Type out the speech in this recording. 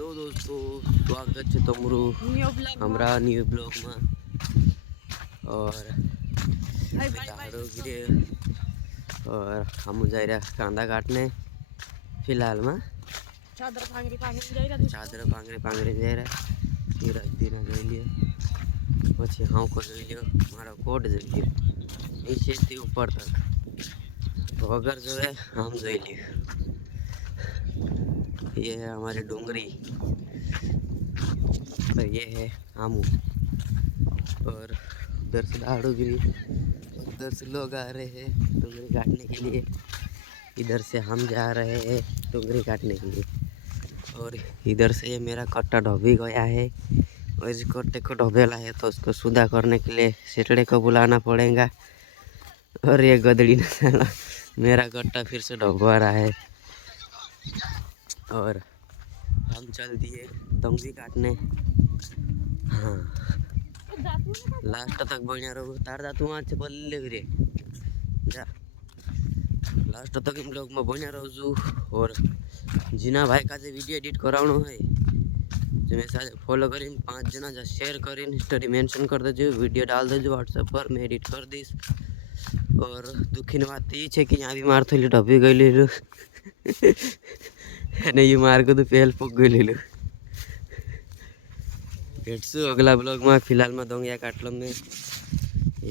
Hello दोस्तों, स्वागत है तमरू हमारा न्यू ब्लॉग में। और दाड़ो गिरे और हम जा रहा कांदा काटने। फिलहाल में चादर पांगरी पांगरी जा रहा धीरे धीरे જોઈ લ્યો પછી હાંકો જોઈ લ્યો મારો કોડ જોઈ લ્યો नीचे से ऊपर तक तो अगर जो है हम જોઈ લ્યો। ये है हमारी डोंगरी और ये है आमू और उधर से दाड़ोगिरी, उधर से लोग आ रहे हैं डोंगरी काटने के लिए। इधर से हम जा रहे हैं डोंगरी काटने के लिए। और इधर से ये मेरा कट्टा ढोबी गया है और इस कट्टे को ढोबेला है तो उसको सुधा करने के लिए सेटड़े को बुलाना पड़ेगा। और ये गदड़ी न मेरा कट्टा फिर से ढोबा रहा है। और हम चल दिए डोंगरी काटने। हाँ लास्ट तक बढ़िया रहो तार दातू वहाँ से बल्ले रे जा लास्ट तक इन लोग में बढ़िया रहो जू। और जिना भाई का वीडियो एडिट करावनो है जो मेरे साथ फॉलो करें 5 जना जा शेयर करें स्टोरी मेंशन कर दो वीडियो डाल दो व्हाट्सएप पर मैं एडिट कर दीश। और दुखी बात ये है कि यहाँ भी मार थोड़ी ढबी गई ले लो ये मार को तो पहल पक गई ले लो। भेटसू अगला ब्लॉग में। फिलहाल में दोंगिया काटलो में।